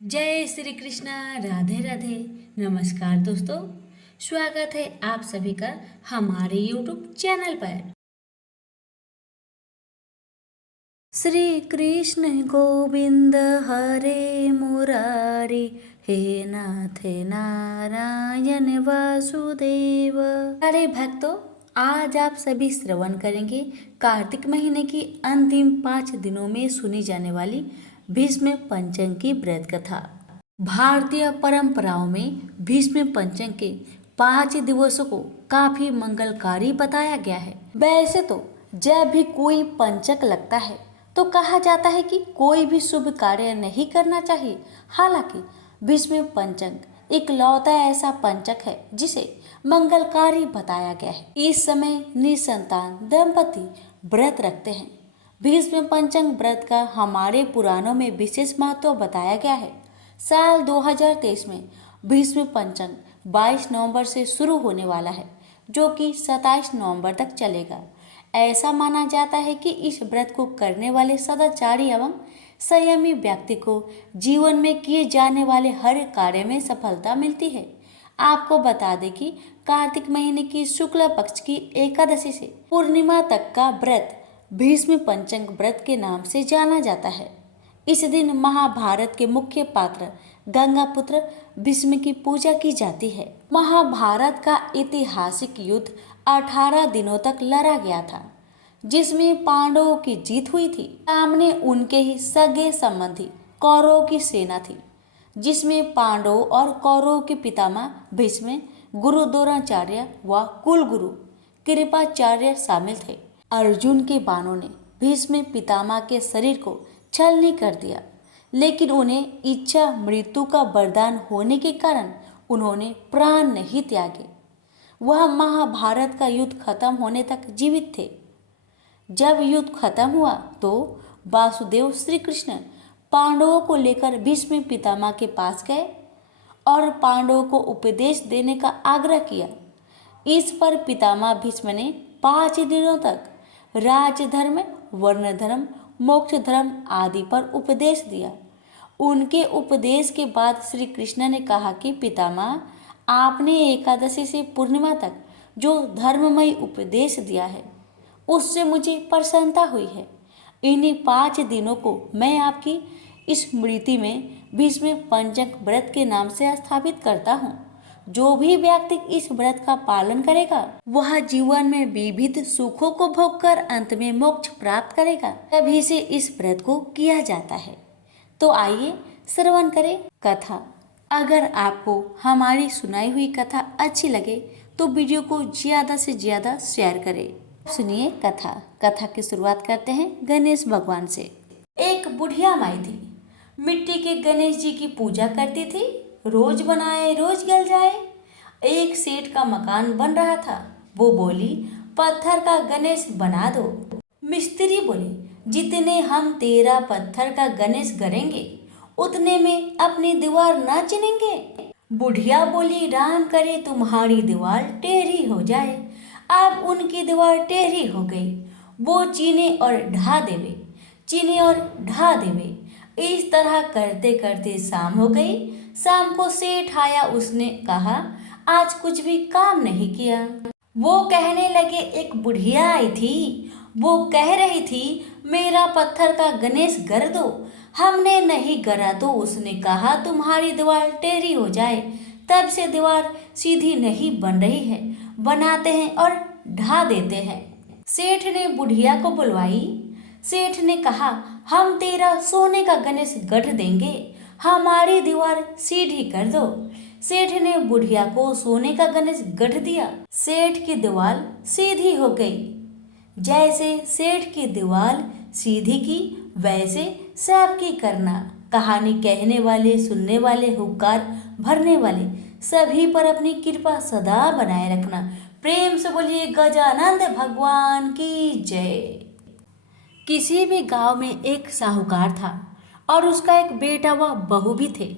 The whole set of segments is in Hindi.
जय श्री कृष्णा। राधे राधे। नमस्कार दोस्तों, स्वागत है आप सभी का हमारे YouTube चैनल पर। श्री कृष्ण गोविंद हरे मुरारी, हे नाथ नारायण वासुदेव। अरे भक्तों, आज आप सभी श्रवण करेंगे कार्तिक महीने की अंतिम 5 दिनों में सुनी जाने वाली भीष्म पंचक की व्रत कथा। भारतीय परंपराओं में भीष्म पंचक के 5 दिवसों को काफी मंगलकारी बताया गया है। वैसे तो जब भी कोई पंचक लगता है तो कहा जाता है कि कोई भी शुभ कार्य नहीं करना चाहिए। हालांकि भीष्म पंचक इकलौता ऐसा पंचक है जिसे मंगलकारी बताया गया है। इस समय निसंतान दंपति व्रत रखते हैं। भीष्म पंचक व्रत का हमारे पुराणों में विशेष महत्व बताया गया है। साल 2023 में भीष्म पंचक 22 नवंबर से शुरू होने वाला है, जो कि 27 नवंबर तक चलेगा। ऐसा माना जाता है कि इस व्रत को करने वाले सदाचारी एवं संयमी व्यक्ति को जीवन में किए जाने वाले हर कार्य में सफलता मिलती है। आपको बता दें कि कार्तिक महीने की शुक्ल पक्ष की एकादशी से पूर्णिमा तक का व्रत भीष्म पंचक व्रत के नाम से जाना जाता है। इस दिन महाभारत के मुख्य पात्र गंगापुत्र भीष्म की पूजा की जाती है। महाभारत का ऐतिहासिक युद्ध 18 दिनों तक लड़ा गया था, जिसमें पांडवों की जीत हुई थी। सामने उनके ही सगे संबंधी कौरवों की सेना थी, जिसमें पांडवों और कौरवों के पितामह भीष्म, गुरु द्रोणाचार्य व कुलगुरु कृपाचार्य शामिल थे। अर्जुन के बाणों ने भीष्म पितामह के शरीर को छलनी कर दिया, लेकिन उन्हें इच्छा मृत्यु का वरदान होने के कारण उन्होंने प्राण नहीं त्यागे। वह महाभारत का युद्ध खत्म होने तक जीवित थे। जब युद्ध खत्म हुआ तो वासुदेव श्री कृष्ण पांडवों को लेकर भीष्म पितामह के पास गए और पांडवों को उपदेश देने का आग्रह किया। इस पर पितामह भीष्म ने 5 दिनों तक राजधर्म, वर्ण धर्म, मोक्ष धर्म आदि पर उपदेश दिया। उनके उपदेश के बाद श्री कृष्ण ने कहा कि पितामह, आपने एकादशी से पूर्णिमा तक जो धर्ममय उपदेश दिया है उससे मुझे प्रसन्नता हुई है। इन्हीं 5 दिनों को मैं आपकी स्मृति में भीष्म पंचक व्रत के नाम से स्थापित करता हूँ। जो भी व्यक्ति इस व्रत का पालन करेगा वह जीवन में विविध सुखों को भोगकर अंत में मोक्ष प्राप्त करेगा। तभी से इस व्रत को किया जाता है। तो आइए श्रवण करें कथा। अगर आपको हमारी सुनाई हुई कथा अच्छी लगे तो वीडियो को ज्यादा से ज्यादा शेयर करें। सुनिए कथा। कथा की शुरुआत करते हैं गणेश भगवान से। एक बुढ़िया माई थी, मिट्टी के गणेश जी की पूजा करती थी। रोज बनाए रोज गल जाए। एक सेठ का मकान बन रहा था। वो बोली, पत्थर का गणेश बना दो। मिस्त्री बोले, जितने हम तेरा पत्थर का गणेश गढ़ेंगे उतने में अपनी दीवार ना चिनेंगे। बुढ़िया बोली, राम करे तुम्हारी दीवार टेढ़ी हो जाए। अब उनकी दीवार टेढ़ी हो गई। वो चीने और ढा देवे, चीने और ढा देवे। इस तरह करते करते शाम हो गई। शाम को सेठ आया। उसने कहा, आज कुछ भी काम नहीं किया। वो कहने लगे, एक बुढ़िया आई थी, वो कह रही थी मेरा पत्थर का गणेश गढ़ दो। हमने नहीं गढ़ा तो उसने कहा तुम्हारी दीवार टेढ़ी हो जाए। तब से दीवार सीधी नहीं बन रही है। बनाते हैं और ढा देते हैं। सेठ ने बुढ़िया को बुलवाई। सेठ ने कहा, हम तेरा सोने का गणेश गढ़ देंगे, हमारी दीवार सीधी कर दो। सेठ ने बुढ़िया को सोने का गणेश गढ़ दिया। सेठ की दीवार सीधी हो गई। जैसे सेठ की दीवार सीधी की वैसे सबकी करना। कहानी कहने वाले, सुनने वाले, हुक्कार भरने वाले सभी पर अपनी कृपा सदा बनाए रखना। प्रेम से बोलिए गजानंद भगवान की जय। किसी भी गांव में एक साहूकार था और उसका एक बेटा व बहू भी थे।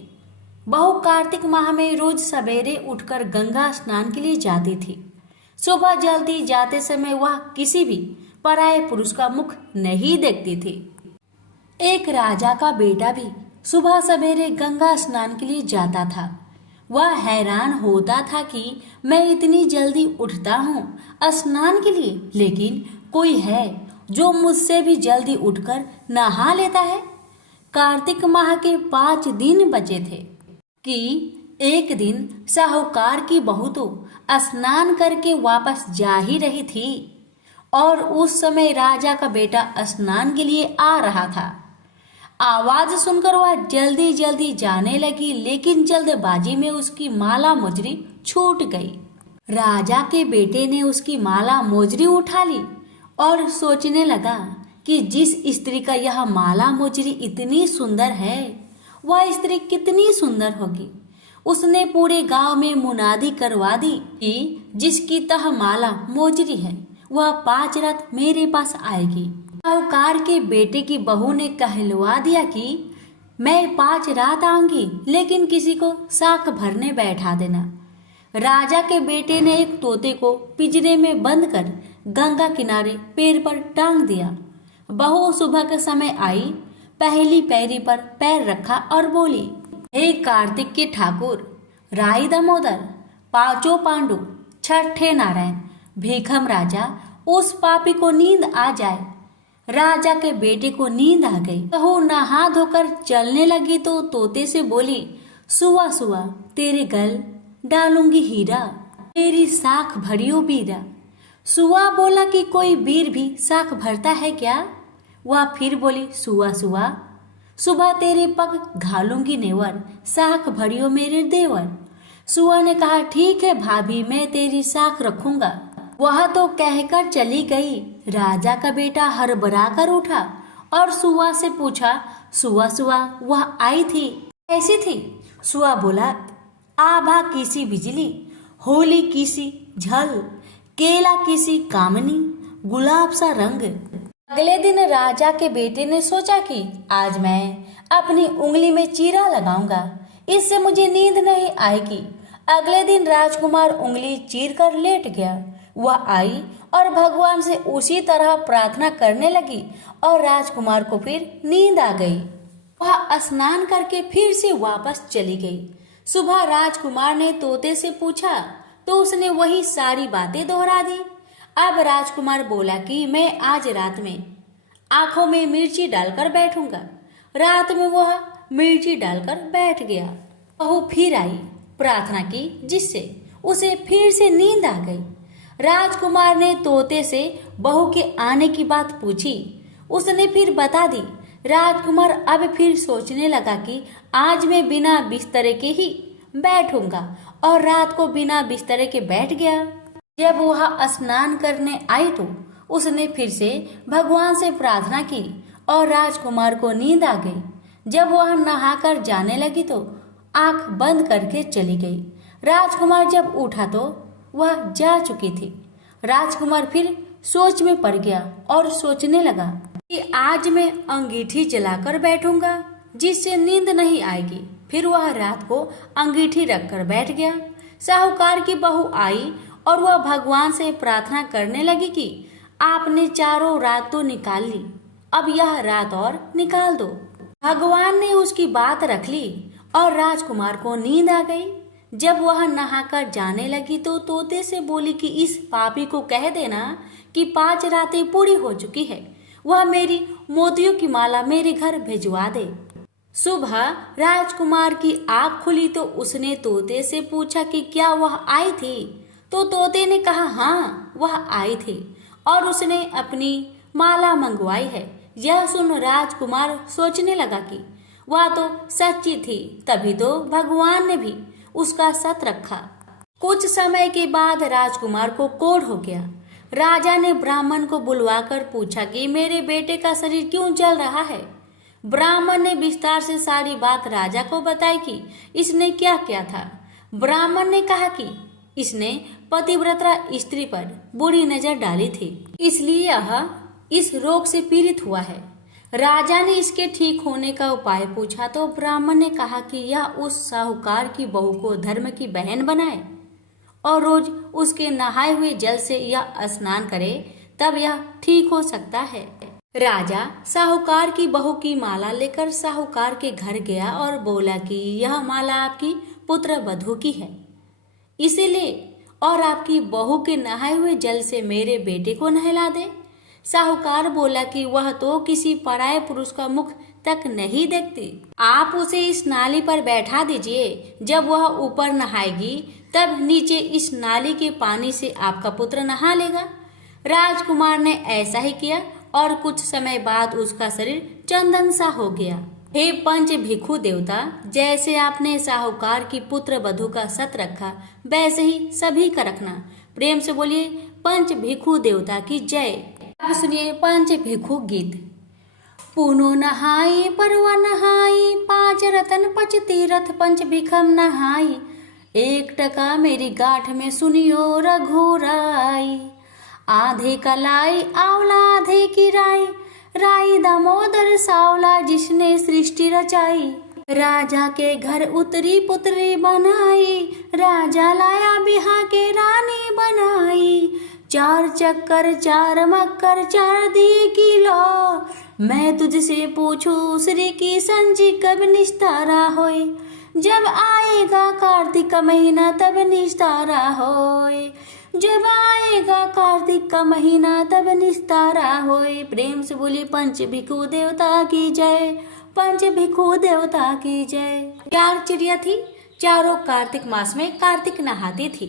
बहू कार्तिक माह में रोज सवेरे उठकर गंगा स्नान के लिए जाती थी। सुबह जल्दी जाते समय वह किसी भी पराये पुरुष का मुख नहीं देखती थी। एक राजा का बेटा भी सुबह सवेरे गंगा स्नान के लिए जाता था। वह हैरान होता था कि मैं इतनी जल्दी उठता हूँ स्नान के लिए, लेकिन कोई है जो मुझसे भी जल्दी उठकर नहा लेता है। कार्तिक माह के 5 दिन बचे थे कि एक दिन साहूकार की बहू तो स्नान करके वापस जा ही रही थी और उस समय राजा का बेटा स्नान के लिए आ रहा था। आवाज सुनकर वह जल्दी जल्दी जाने लगी, लेकिन जल्दबाजी में उसकी माला मोजरी छूट गई। राजा के बेटे ने उसकी माला मोजरी उठा ली और सोचने लगा कि जिस स्त्री का यह माला मोजरी इतनी सुंदर है, वह स्त्री कितनी सुंदर होगी। उसने पूरे गांव में मुनादी करवा दी कि जिसकी तह माला मोजरी है वह 5 रात मेरे पास आएगी। साहूकार के बेटे की बहू ने कहलवा दिया कि मैं 5 रात आऊंगी, लेकिन किसी को साक भरने बैठा देना। राजा के बेटे ने एक तोते को पिंजरे में बंद कर गंगा किनारे पेड़ पर टांग दिया। बहू सुबह के समय आई, पहली पैरी पर पैर रखा और बोली, हे कार्तिक के ठाकुर, राई दामोदर, पांचों पांडु, छठे नारायण, भीखम राजा, उस पापी को नींद आ जाए। राजा के बेटे को नींद आ गई। बहू नहा धोकर चलने लगी तो तोते से बोली, सुआ सुआ तेरे गल डालूंगी हीरा, तेरी साख भरियो बीरा। सुआ बोला कि कोई बीर भी साख भरता है क्या? वह फिर बोली, सुआ सुआ सुबह तेरे पग घालूंगी नेवर, साख भरियो मेरे देवर। सुआ ने कहा, ठीक है भाभी, मैं तेरी साख रखूंगा। वह तो कहकर चली गई। राजा का बेटा हड़बड़ा कर उठा और सुआ से पूछा, सुआ सुआ वह आई थी, कैसी थी? सुआ बोला, आभा किसी बिजली, होली किसी झल, केला किसी कामनी, गुलाब सा रंग। अगले दिन राजा के बेटे ने सोचा कि आज मैं अपनी उंगली में चीरा लगाऊंगा, इससे मुझे नींद नहीं आएगी। अगले दिन राजकुमार उंगली चीर कर लेट गया। वह आई और भगवान से उसी तरह प्रार्थना करने लगी और राजकुमार को फिर नींद आ गई। वह स्नान करके फिर से वापस चली गई। सुबह राजकुमार ने तोते से पूछा तो उसने वही सारी बातें दोहरा दी। अब राजकुमार बोला कि मैं आज रात में आंखों में मिर्ची डालकर बैठूंगा। रात में वह मिर्ची डालकर बैठ गया। बहू फिर आई, प्रार्थना की, जिससे उसे फिर से नींद आ गई। राजकुमार ने तोते से बहू के आने की बात पूछी। उसने फिर बता दी। राजकुमार अब फिर सोचने लगा कि आज मैं बिना बिस्तरे के ही बैठूंगा और रात को बिना बिस्तरे के बैठ गया। जब वह स्नान करने आई तो उसने फिर से भगवान से प्रार्थना की और राजकुमार को नींद आ गई। जब वह नहाकर जाने लगी तो आंख बंद करके चली गई। राजकुमार जब उठा तो वह जा चुकी थी। राजकुमार फिर सोच में पड़ गया और सोचने लगा कि आज मैं अंगीठी जलाकर बैठूंगा, जिससे नींद नहीं आएगी। फिर वह रात को अंगीठी रखकर बैठ गया। साहूकार की बहू आई और वह भगवान से प्रार्थना करने लगी कि आपने चारों रात तो निकाल ली, अब यह रात और निकाल दो। भगवान ने उसकी बात रख ली और राजकुमार को नींद आ गई। जब वह नहाकर जाने लगी तो तोते से बोली कि इस पापी को कह देना कि 5 रातें पूरी हो चुकी है, वह मेरी मोतियों की माला मेरे घर भिजवा दे। सुबह राजकुमार की आँख खुली तो उसने तोते से पूछा कि क्या वह आई थी? तो तोते ने कहा, हाँ वह आई थी और उसने अपनी माला मंगवाई है। यह सुन राजकुमार सोचने लगा कि वह तो सच्ची थी, तभी तो भगवान ने भी उसका सत रखा। कुछ समय के बाद राजकुमार को कोढ़ हो गया। राजा ने ब्राह्मण को बुलवाकर पूछा कि मेरे बेटे का शरीर क्यों जल रहा है। ब्राह्मण ने विस्तार से सारी बात राजा को बताई कि इसने क्या किया था। ब्राह्मण ने कहा कि इसने पतिव्रता स्त्री पर बुरी नजर डाली थी, इसलिए यह इस रोग से पीड़ित हुआ है। राजा ने इसके ठीक होने का उपाय पूछा तो ब्राह्मण ने कहा कि यह उस साहूकार की बहू को धर्म की बहन बनाए और रोज उसके नहाए हुए जल से यह स्नान करे, तब यह ठीक हो सकता है। राजा साहूकार की बहू की माला लेकर साहूकार के घर गया और बोला कि यह माला आपकी पुत्र वधू की है, इसे ले और आपकी बहू के नहाए हुए जल से मेरे बेटे को नहला दे। साहूकार बोला कि वह तो किसी पराये पुरुष का मुख तक नहीं देखती, आप उसे इस नाली पर बैठा दीजिए, जब वह ऊपर नहाएगी तब नीचे इस नाली के पानी से आपका पुत्र नहा लेगा। राजकुमार ने ऐसा ही किया और कुछ समय बाद उसका शरीर चंदन सा हो गया। हे पंच भिक्षु देवता, जैसे आपने साहूकार की पुत्र वधू का सत रखा, वैसे ही सभी का रखना। प्रेम से बोलिए पंच भिक्षु देवता की जय। अब सुनिए पंच भिक्षु गीत। पुनो नहाई परवा नहाई, पांच रतन पच तीरथ पंच भिखम नहाई, एक टका मेरी गांठ में सुनियो रघुराई। आधे कलाई आंवला आधे की राई, राई दामोदर सावला जिसने सृष्टि रचाई। राजा के घर उतरी पुत्री बनाई, राजा लाया बिहा के रानी बनाई। चार चक्कर चार मक्कर चार दिए किलो, मैं तुझसे पूछूं श्री की संजी कब निस्तारा होए। जब आएगा कार्तिक का महीना तब निस्तारा होए, जब आएगा कार्तिक का महीना तब निस्तारा होए। प्रेम से बोली पंच भिक्षु देवता की जय, पंच भिक्षु देवता की जय। 4 चिड़िया थी, चारों कार्तिक मास में कार्तिक नहाती थी।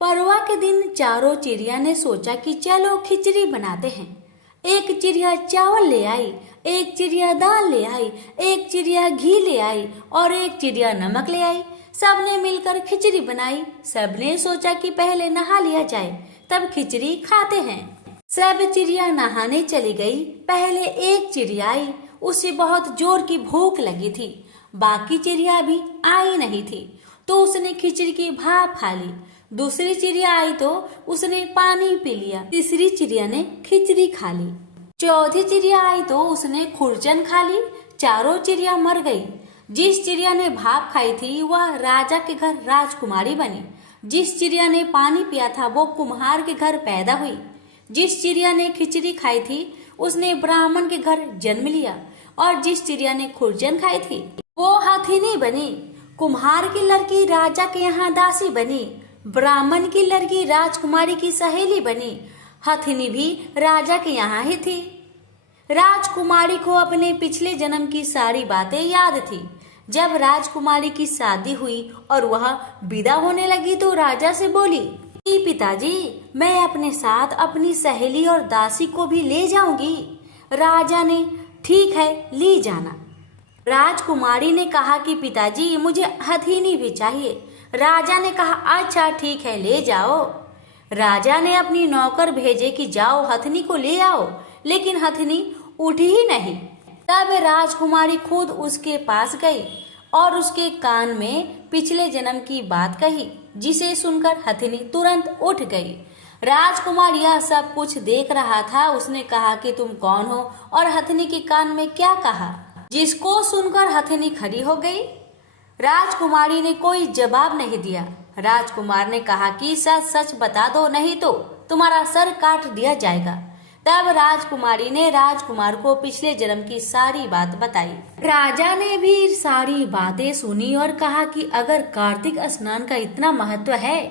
परवा के दिन चारों चिड़िया ने सोचा कि चलो खिचड़ी बनाते हैं। एक चिड़िया चावल ले आई, एक चिड़िया दाल ले आई, एक चिड़िया घी ले आई और एक चिड़िया नमक ले आई। सबने मिलकर खिचड़ी बनाई। सबने सोचा कि पहले नहा लिया जाए तब खिचड़ी खाते हैं। सब चिड़िया नहाने चली गई। पहले एक चिड़िया आई, उसे बहुत जोर की भूख लगी थी। बाकी चिड़िया अभी आई नहीं थी तो उसने खिचड़ी की भाप खा ली। दूसरी चिड़िया आई तो उसने पानी पी लिया। तीसरी चिड़िया ने खिचड़ी खा ली। चौथी चिड़िया आई तो उसने खुरचन खा ली। चारों चिड़िया मर गई। जिस चिड़िया ने भाप खाई थी वह राजा के घर राजकुमारी बनी। जिस चिड़िया ने पानी पिया था वो कुम्हार के घर पैदा हुई। जिस चिड़िया ने खिचड़ी खाई थी उसने ब्राह्मण के घर जन्म लिया और जिस चिड़िया ने खुरचन खाई थी वो हथिनी बनी। कुम्हार की लड़की राजा के यहाँ दासी बनी। ब्राह्मण की लड़की राजकुमारी की सहेली बनी। हथिनी भी राजा के यहाँ ही थी। राजकुमारी को अपने पिछले जन्म की सारी बातें याद थी। जब राजकुमारी की शादी हुई और वह विदा होने लगी तो राजा से बोली कि पिताजी, मैं अपने साथ अपनी सहेली और दासी को भी ले जाऊंगी। राजा ने ठीक है, ले जाना। राजकुमारी ने कहा कि पिताजी, मुझे हथिनी भी चाहिए। राजा ने कहा अच्छा ठीक है, ले जाओ। राजा ने अपनी नौकर भेजे कि जाओ हथिनी को ले आओ, लेकिन हथिनी उठी ही नहीं। तब राजकुमारी खुद उसके पास गई और उसके कान में पिछले जन्म की बात कही, जिसे सुनकर हथिनी तुरंत उठ गई। राजकुमार यह सब कुछ देख रहा था। उसने कहा कि तुम कौन हो और हथिनी के कान में क्या कहा, जिसको सुनकर हथिनी खड़ी हो गई। राजकुमारी ने कोई जवाब नहीं दिया। राजकुमार ने कहा कि सच सच बता दो, नहीं तो तुम्हारा सर काट दिया जाएगा। तब राजकुमारी ने राजकुमार को पिछले जन्म की सारी बात बताई। राजा ने भी सारी बातें सुनी और कहा कि अगर कार्तिक स्नान का इतना महत्व है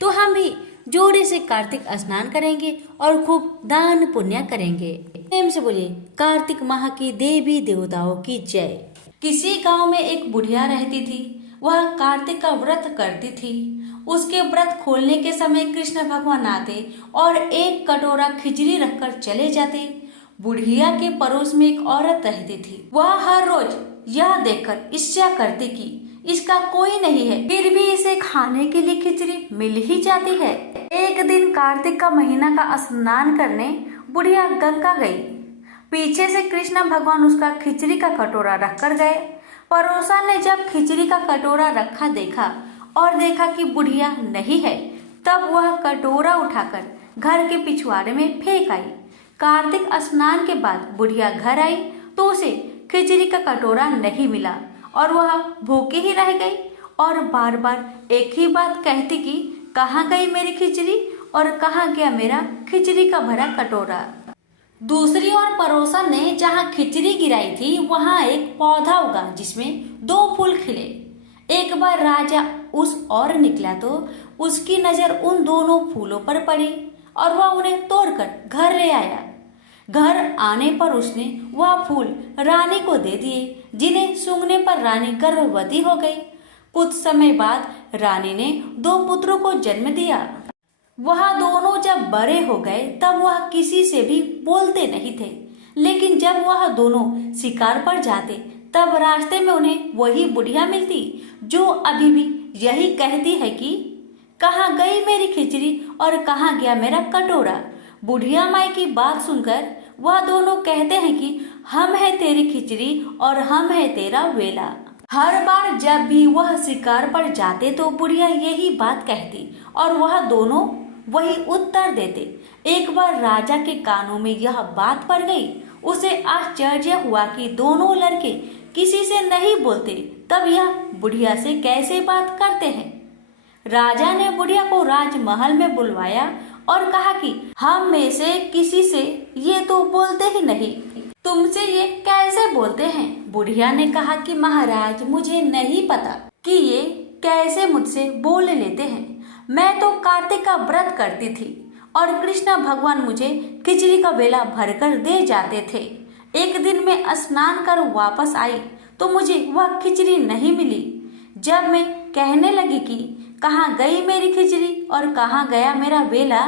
तो हम भी जोड़े से कार्तिक स्नान करेंगे और खूब दान पुण्य करेंगे। प्रेम से बोलिए कार्तिक माह की देवी देवताओं की जय। किसी गांव में एक बुढ़िया रहती थी। वह कार्तिक का व्रत करती थी। उसके व्रत खोलने के समय कृष्ण भगवान आते और एक कटोरा खिचड़ी रखकर चले जाते। बुढ़िया के पड़ोस में एक औरत रहती थी। वह हर रोज यह देखकर ईर्ष्या करती कि इसका कोई नहीं है, फिर भी इसे खाने के लिए खिचड़ी मिल ही जाती है। एक दिन कार्तिक का महीना का स्नान करने बुढ़िया गंगा गई। पीछे से कृष्ण भगवान उसका खिचड़ी का कटोरा रखकर गए। पड़ोसन ने जब खिचड़ी का कटोरा रखा देखा और देखा कि बुढ़िया नहीं है, तब वह कटोरा उठाकर घर के पिछवाड़े में फेंक आई। कार्तिक स्नान के बाद बुढ़िया घर आई तो उसे खिचड़ी का कटोरा नहीं मिला और वह भूखी ही रह गई और बार बार एक ही बात कहती कि कहाँ गई मेरी खिचड़ी और कहाँ गया मेरा खिचड़ी का भरा कटोरा। दूसरी ओर पड़ोसन ने जहाँ खिचड़ी गिराई थी वहां एक पौधा उगा जिसमें 2 फूल खिले। एक बार राजा उस ओर निकला तो उसकी नजर उन दोनों फूलों पर पड़ी और वह उन्हें तोड़कर घर ले आया। घर आने पर उसने वह फूल रानी को दे दिए, जिन्हें सूंघने पर रानी गर्भवती हो गई। कुछ समय बाद रानी ने 2 पुत्रों को जन्म दिया। वह दोनों जब बड़े हो गए तब वह किसी से भी बोलते नहीं थे, लेकिन जब वह दोनों शिकार पर जाते तब रास्ते में उन्हें वही बुढ़िया मिलती जो अभी भी यही कहती है कि कहाँ गई मेरी खिचड़ी और कहाँ गया मेरा कटोरा। बुढ़िया माई की बात सुनकर वह दोनों कहते हैं कि हम है तेरी खिचड़ी और हम है तेरा वेला। हर बार जब भी वह शिकार पर जाते तो बुढ़िया यही बात कहती और वह दोनों वही उत्तर देते। एक बार राजा के कानों में यह बात पड़ गई। उसे आश्चर्य हुआ कि दोनों लड़के किसी से नहीं बोलते, तब यह बुढ़िया से कैसे बात करते हैं। राजा ने बुढ़िया को राजमहल में बुलवाया और कहा कि हम में से किसी से ये तो बोलते ही नहीं, तुमसे ये कैसे बोलते हैं। बुढ़िया ने कहा कि महाराज, मुझे नहीं पता कि ये कैसे मुझसे बोल लेते हैं। मैं तो कार्तिक का व्रत करती थी और कृष्ण भगवान मुझे खिचड़ी का वेला भरकर दे जाते थे। एक दिन मैं स्नान कर वापस आई तो मुझे वह खिचड़ी नहीं मिली। जब मैं कहने लगी कि कहाँ गई मेरी खिचड़ी और कहाँ गया मेरा वेला,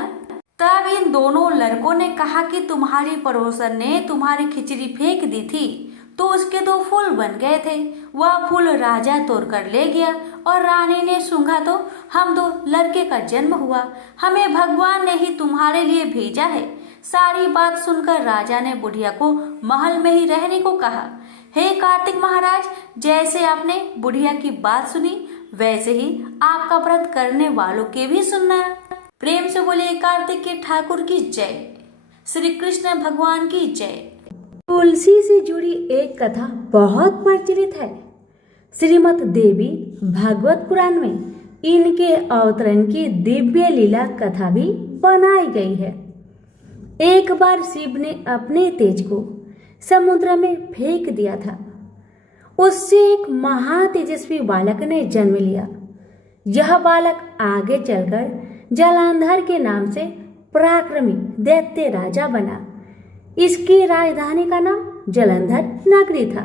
तब इन दोनों लड़कों ने कहा कि तुम्हारी पड़ोसन ने तुम्हारी खिचड़ी फेंक दी थी तो उसके 2 फूल बन गए थे। वह फूल राजा तोड़कर ले गया और रानी ने सूंघा तो हम 2 लड़के का जन्म हुआ। हमें भगवान ने ही तुम्हारे लिए भेजा है। सारी बात सुनकर राजा ने बुढ़िया को महल में ही रहने को कहा। हे कार्तिक महाराज, जैसे आपने बुढ़िया की बात सुनी वैसे ही आपका व्रत करने वालों के भी सुनना। प्रेम से बोलिए कार्तिक के ठाकुर की जय, श्री कृष्ण भगवान की जय। तुलसी से जुड़ी एक कथा बहुत प्रचलित है। श्रीमद् देवी भागवत पुराण में इनके अवतरण की दिव्य लीला कथा भी बनाई गई है। एक बार शिव ने अपने तेज को समुद्र में फेंक दिया था। उससे एक महातेजस्वी बालक ने जन्म लिया। यह बालक आगे चलकर जलांधर के नाम से पराक्रमी दैत्य राजा बना। इसकी राजधानी का नाम जलंधर नगरी था।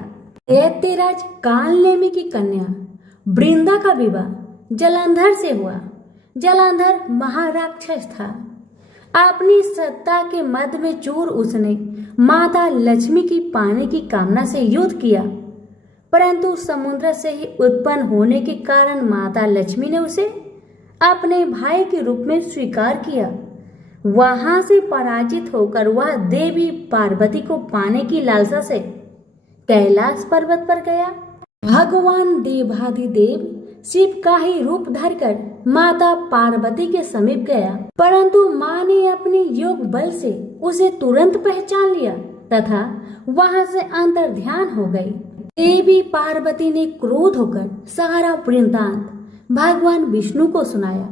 दैत्यराज कालनेमी की कन्या वृंदा का विवाह जलंधर से हुआ। जलंधर महाराक्षस था। अपनी सत्ता के मद में चूर उसने माता लक्ष्मी की पाने की कामना से युद्ध किया, परंतु समुद्र से ही उत्पन्न होने के कारण माता लक्ष्मी ने उसे अपने भाई के रूप में स्वीकार किया। वहां से पराजित होकर वह देवी पार्वती को पाने की लालसा से कैलाश पर्वत पर गया। भगवान देवाधिदेव शिव का ही रूप धरकर माता पार्वती के समीप गया, परंतु माँ ने अपने योग बल से उसे तुरंत पहचान लिया तथा वहां से अंतर ध्यान हो गई। देवी पार्वती ने क्रोध होकर सारा वृत्तांत भगवान विष्णु को सुनाया।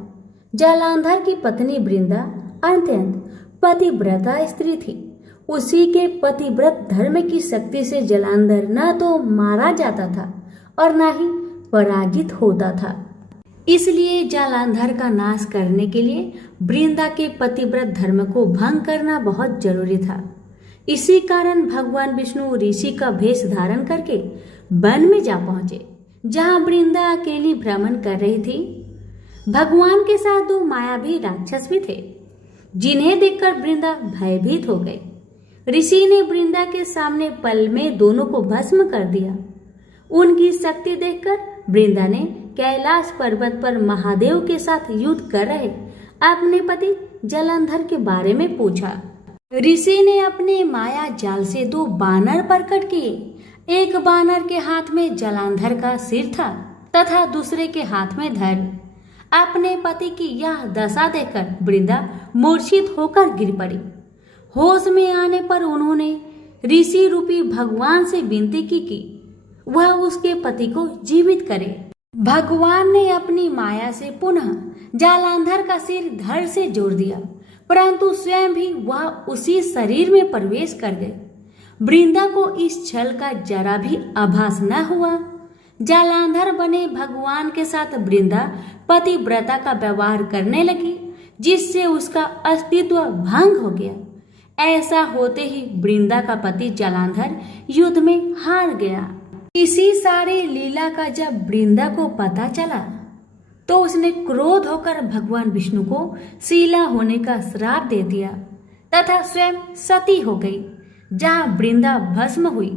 जलांधर की पत्नी वृंदा अत्यंत पतिव्रता स्त्री थी। उसी के पतिव्रत धर्म की शक्ति से जलांधर न तो मारा जाता था और न ही पराजित होता था। इसलिए जलांधर का नाश करने के लिए वृंदा के पतिव्रत धर्म को भंग करना बहुत जरूरी था। इसी कारण भगवान विष्णु ऋषि का भेष धारण करके वन में जा पहुंचे, जहां वृंदा अकेली भ्रमण कर रही थी। भगवान के साथ 2 मायावी राक्षस भी थे, जिन्हें देखकर वृंदा भयभीत हो गई। ऋषि ने वृंदा के सामने पल में दोनों को भस्म कर दिया। उनकी शक्ति देखकर वृंदा ने कैलाश पर्वत पर महादेव के साथ युद्ध कर रहे अपने पति जलंधर के बारे में पूछा। ऋषि ने अपने माया जाल से 2 बानर प्रकट किए। एक बानर के हाथ में जलंधर का सिर था तथा दूसरे के हाथ में धड़। अपने पति की यह दशा देखकर वृंदा मूर्छित होकर गिर पड़ी। होश में आने पर उन्होंने ऋषि रूपी भगवान से विनती की कि वह उसके पति को जीवित करे। भगवान ने अपनी माया से पुनः जालंधर का सिर धड़ से जोड़ दिया। परंतु स्वयं भी वह उसी शरीर में प्रवेश कर गए। वृंदा को इस छल का जरा भी आभास न हुआ। जालंधर बने भगवान के साथ वृंदा पतिव्रता का व्यवहार करने लगी, जिससे उसका अस्तित्व भंग हो गया। ऐसा होते ही वृंदा का पति जालंधर युद्ध में हार गया। इसी सारी लीला का जब वृंदा को पता चला तो उसने क्रोध होकर भगवान विष्णु को शीला होने का श्राप दे दिया तथा स्वयं सती हो गई। जहाँ वृंदा भस्म हुई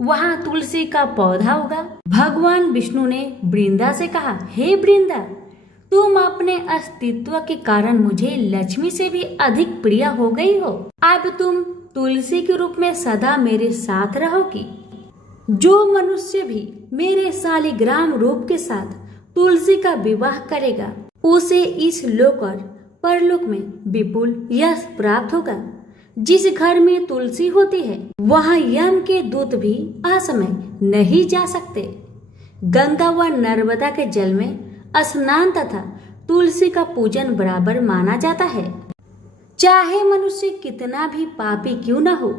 वहां तुलसी का पौधा उगा। भगवान विष्णु ने वृंदा से कहा, हे वृंदा, तुम अपने अस्तित्व के कारण मुझे लक्ष्मी से भी अधिक प्रिय हो गई हो। अब तुम तुलसी के रूप में सदा मेरे साथ रहोगी। जो मनुष्य भी मेरे शालिग्राम रूप के साथ तुलसी का विवाह करेगा उसे इस लोक और परलोक में विपुल यश प्राप्त होगा। जिस घर में तुलसी होती है वहां यम के दूत भी असमय नहीं जा सकते। गंगा व नर्मदा के जल में स्नान तथा तुलसी का पूजन बराबर माना जाता है। चाहे मनुष्य कितना भी पापी क्यों न हो,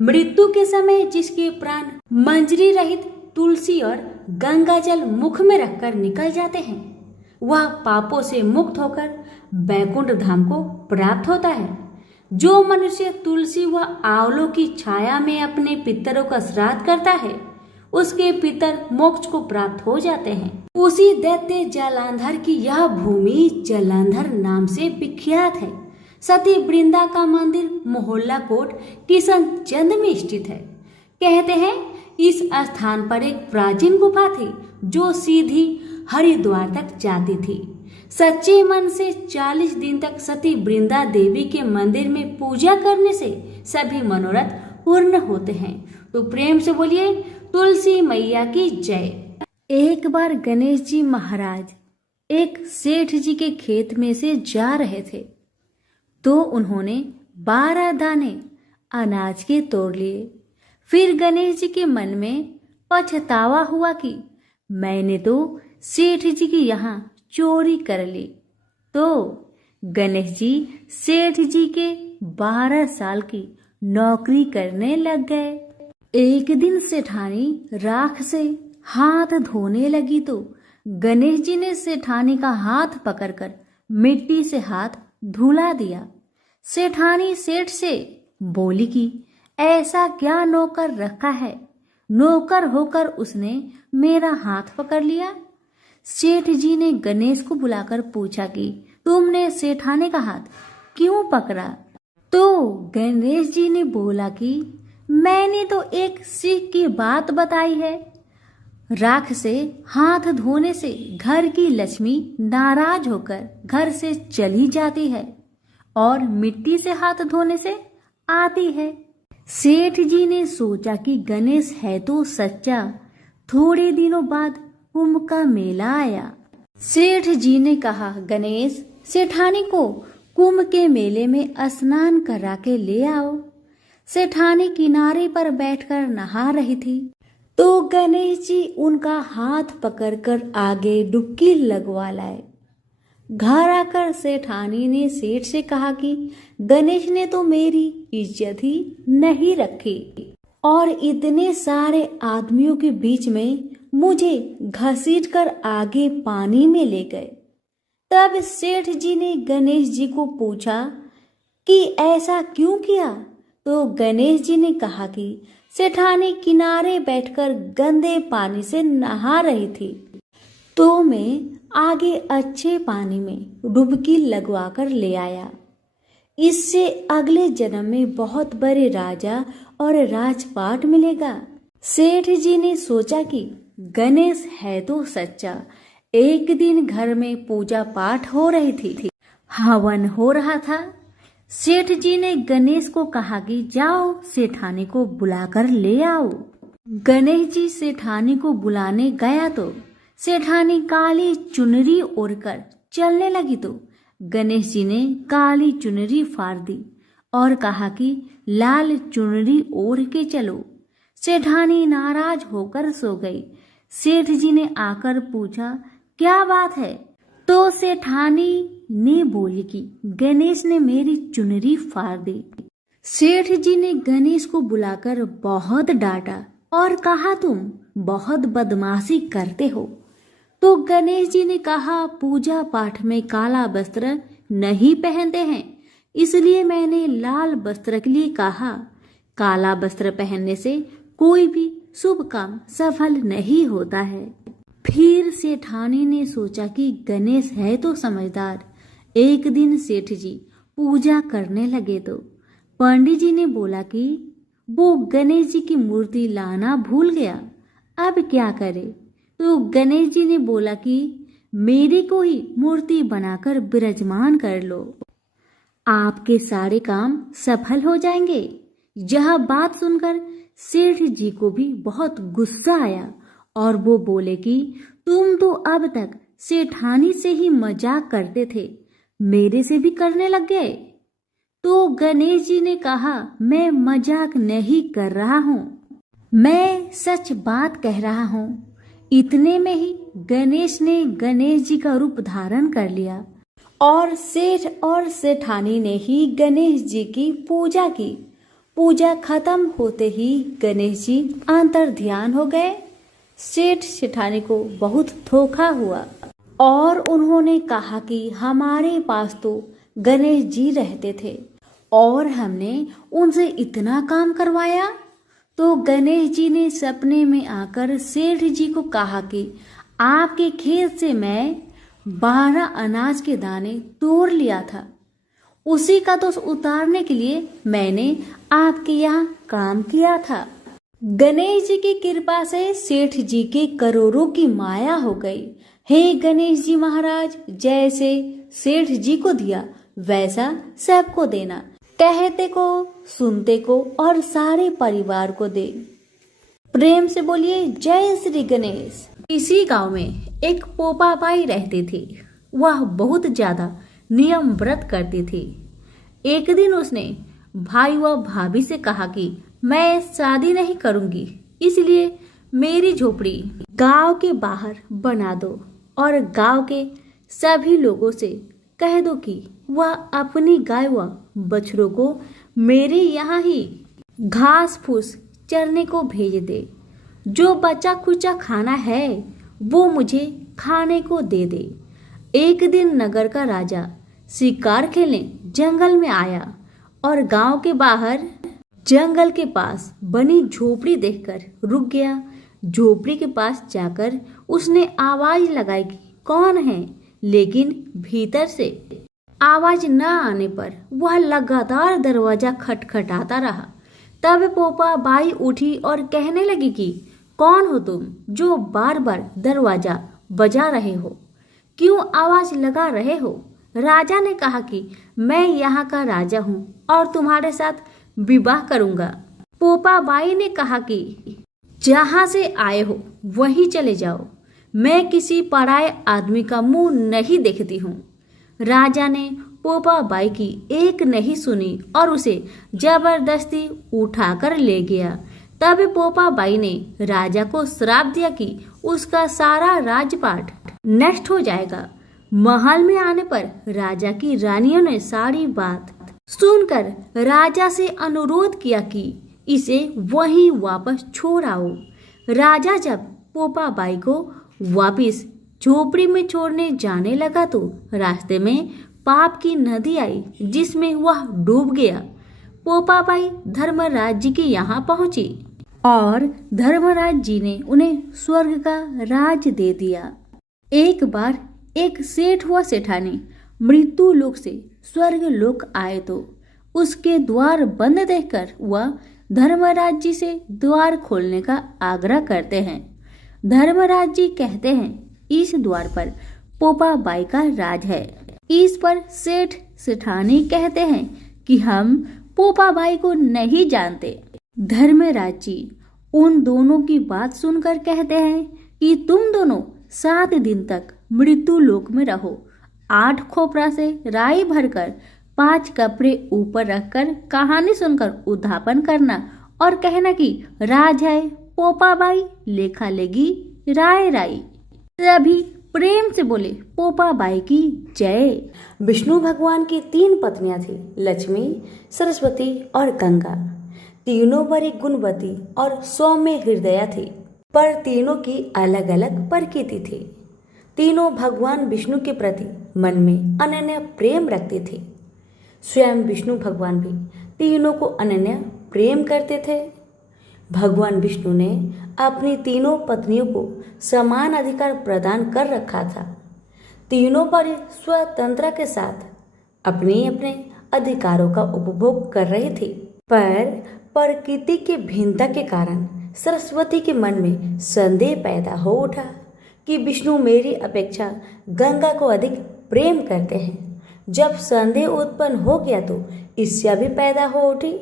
मृत्यु के समय जिसके प्राण मंजरी रहित तुलसी और गंगा जल मुख में रखकर निकल जाते हैं, वह पापों से मुक्त होकर बैकुंठ धाम को प्राप्त होता है। जो मनुष्य तुलसी व आंवलों की छाया में अपने पितरों का श्राद्ध करता है उसके पितर मोक्ष को प्राप्त हो जाते हैं। उसी दैत्य जालंधर की यह भूमि जालंधर नाम से विख्यात है। सती वृंदा का मंदिर मोहल्ला कोट किशनचंद में स्थित है। कहते हैं इस स्थान पर एक प्राचीन गुफा थी जो सीधी हरिद्वार तक जाती थी। सच्चे मन से 40 दिन तक सती वृंदा देवी के मंदिर में पूजा करने से सभी मनोरथ पूर्ण होते हैं। तो प्रेम से बोलिए तुलसी मैया की जय। एक बार गणेश जी महाराज एक सेठ जी के खेत में से जा रहे थे तो उन्होंने 12 दाने अनाज के तोड़ लिए। फिर गणेश जी के मन में पछतावा हुआ कि मैंने तो सेठ जी की यहाँ चोरी कर ली। तो गणेश जी सेठ जी के 12 साल की नौकरी करने लग गए। एक दिन सेठानी राख से हाथ धोने लगी तो गणेश जी ने सेठानी का हाथ पकड़कर मिट्टी से हाथ धुला दिया। सेठानी सेठ से बोली कि ऐसा क्या नौकर रखा है, नौकर होकर उसने मेरा हाथ पकड़ लिया। सेठ जी ने गणेश को बुलाकर पूछा कि तुमने सेठानी का हाथ क्यों पकड़ा। तो गणेश जी ने बोला कि मैंने तो एक सीख की बात बताई है। राख से हाथ धोने से घर की लक्ष्मी नाराज होकर घर से चली जाती है और मिट्टी से हाथ धोने से आती है। सेठ जी ने सोचा कि गणेश है तो सच्चा। थोड़े दिनों बाद कुंभ का मेला आया। सेठ जी ने कहा, गणेश सेठानी को कुंभ के मेले में स्नान करा के ले आओ। सेठानी किनारे पर बैठकर नहा रही थी तो गणेश जी उनका हाथ पकड़कर आगे डुबकी लगवा लाए। घर आकर सेठानी ने सेठ से कहा कि गणेश ने तो मेरी इज्जत ही नहीं रखी और इतने सारे आदमियों के बीच में मुझे घसीटकर आगे पानी में ले गए। तब सेठ जी ने गणेश जी को पूछा कि ऐसा क्यों किया। तो गणेश जी ने कहा कि सेठानी किनारे बैठकर गंदे पानी से नहा रही थी तो मैं आगे अच्छे पानी में डुबकी लगवाकर ले आया। इससे अगले जन्म में बहुत बड़े राजा और राजपाट मिलेगा। सेठ जी ने सोचा कि गणेश है तो सच्चा। एक दिन घर में पूजा पाठ हो रही थी, हवन हो रहा था। सेठ जी ने गणेश को कहा कि जाओ सेठानी को बुलाकर ले आओ। गणेश जी सेठानी को बुलाने गया तो सेठानी काली चुनरी ओढ़कर चलने लगी तो गणेश जी ने काली चुनरी फाड़ दी और कहा कि लाल चुनरी ओढ़ के चलो। सेठानी नाराज होकर सो गई। सेठ जी ने आकर पूछा, क्या बात है। तो सेठानी ने बोली कि गणेश ने मेरी चुनरी फाड़ दी। सेठ जी ने गणेश को बुलाकर बहुत डांटा और कहा, तुम बहुत बदमाशी करते हो। तो गणेश जी ने कहा, पूजा पाठ में काला वस्त्र नहीं पहनते हैं, इसलिए मैंने लाल वस्त्र के लिए कहा। काला वस्त्र पहनने से कोई भी शुभ काम सफल नहीं होता है। फिर सेठानी ने सोचा कि गणेश है तो समझदार। एक दिन सेठ जी पूजा करने लगे तो पंडित जी ने बोला कि वो गणेश जी की मूर्ति लाना भूल गया, अब क्या करे। तो गणेश जी ने बोला कि मेरे को ही मूर्ति बनाकर विराजमान कर लो, आपके सारे काम सफल हो जाएंगे। यह बात सुनकर सेठ जी को भी बहुत गुस्सा आया और वो बोले कि तुम तो अब तक सेठानी से ही मजाक करते थे, मेरे से भी करने लग गए। तो गणेश जी ने कहा, मैं मजाक नहीं कर रहा हूँ, मैं सच बात कह रहा हूँ। इतने में ही गणेश ने गणेश जी का रूप धारण कर लिया और सेठ और सेठानी ने ही गणेश जी की पूजा की। पूजा खत्म होते ही गणेश जी अंतर ध्यान हो गए। सेठ सेठानी को बहुत धोखा हुआ और उन्होंने कहा कि हमारे पास तो गणेश जी रहते थे और हमने उनसे इतना काम करवाया। तो गणेश जी ने सपने में आकर सेठ जी को कहा कि आपके खेत से मैं 12 अनाज के दाने तोड़ लिया था, उसी का दोष उतारने के लिए मैंने आपके यहाँ काम किया था। गणेश जी की कृपा से सेठ जी के करोड़ों की माया हो गई। हे गणेश जी महाराज, जैसे सेठ जी को दिया वैसा सबको देना, कहते को सुनते को और सारे परिवार को दे। प्रेम से बोलिए जय श्री गणेश। इसी गांव में एक पोपा बाई रहती थी। वह बहुत ज्यादा नियम व्रत करती थी। एक दिन उसने भाई व भाभी से कहा कि मैं शादी नहीं करूंगी, इसलिए मेरी झोपड़ी गांव के बाहर बना दो और गांव के सभी लोगों से कह दो कि वह अपनी गाय व बछड़ों को मेरे यहाँ ही घास फूस चरने को भेज दे। जो बचा खुचा खाना है वो मुझे खाने को दे दे। एक दिन नगर का राजा शिकार खेलने जंगल में आया और गांव के बाहर जंगल के पास बनी झोपड़ी देखकर रुक गया। झोपड़ी के पास जाकर उसने आवाज लगाई कि कौन है, लेकिन भीतर से आवाज न आने पर वह लगातार दरवाजा खटखटाता रहा। तब पोपा बाई उठी और कहने लगी कि कौन हो तुम जो बार बार दरवाजा बजा रहे हो, क्यों आवाज लगा रहे हो। राजा ने कहा कि मैं यहाँ का राजा हूँ और तुम्हारे साथ विवाह करूंगा। पोपा बाई ने कहा कि जहाँ से आए हो वहीं चले जाओ, मैं किसी पराये आदमी का मुंह नहीं देखती हूँ। राजा ने पोपा बाई की एक नहीं सुनी और उसे जबरदस्ती उठाकर ले गया। तब पोपा बाई ने राजा को श्राप दिया कि उसका सारा राजपाट नष्ट हो जाएगा। महल में आने पर राजा की रानियों ने सारी बात सुनकर राजा से अनुरोध किया कि इसे वहीं वापस छोड़ आओ। राजा जब पोपा बाई को वापस झोपड़ी में छोड़ने जाने लगा तो रास्ते में पाप की नदी आई जिसमें वह डूब गया। पोपा बाई धर्मराज जी के यहाँ पहुंची और धर्मराज जी ने उन्हें स्वर्ग का राज दे दिया। एक बार एक सेठ व सेठानी मृत्यु लोक से स्वर्ग लोक आए तो उसके द्वार बंद देखकर वह धर्मराज जी से द्वार खोलने का आग्रह करते हैं। धर्मराज जी कहते हैं इस द्वार पर पोपा बाई का राज है। इस पर सेठ सेठानी कहते हैं कि हम पोपा बाई को नहीं जानते। धर्मराज जी उन दोनों की बात सुनकर कहते हैं कि तुम दोनों 7 दिन तक मृत्यु लोक में रहो। 8 खोपरा से राई भरकर 5 कपड़े ऊपर रखकर कहानी सुनकर उद्धापन करना और कहना कि राज है पोपा बाई, लेखा लेगी राय राई। तभी प्रेम से बोले पोपा बाई की जय। विष्णु भगवान की 3 पत्नियां थी, लक्ष्मी, सरस्वती और गंगा। तीनों बड़ी गुणवती और सौम्य हृदया थी, पर तीनों की अलग अलग प्रकृति थी। तीनों भगवान विष्णु के प्रति मन में अनन्य प्रेम रखती थी। स्वयं विष्णु भगवान भी तीनों को अनन्य प्रेम करते थे। भगवान विष्णु ने अपनी तीनों पत्नियों को समान अधिकार प्रदान कर रखा था। तीनों पर स्वतंत्रता के साथ अपने अपने अधिकारों का उपभोग कर रही थी, पर प्रकृति की भिन्नता के कारण सरस्वती के मन में संदेह पैदा हो उठा कि विष्णु मेरी अपेक्षा गंगा को अधिक प्रेम करते हैं। जब संदेह उत्पन्न हो गया तो ईर्ष्या भी पैदा हो उठी।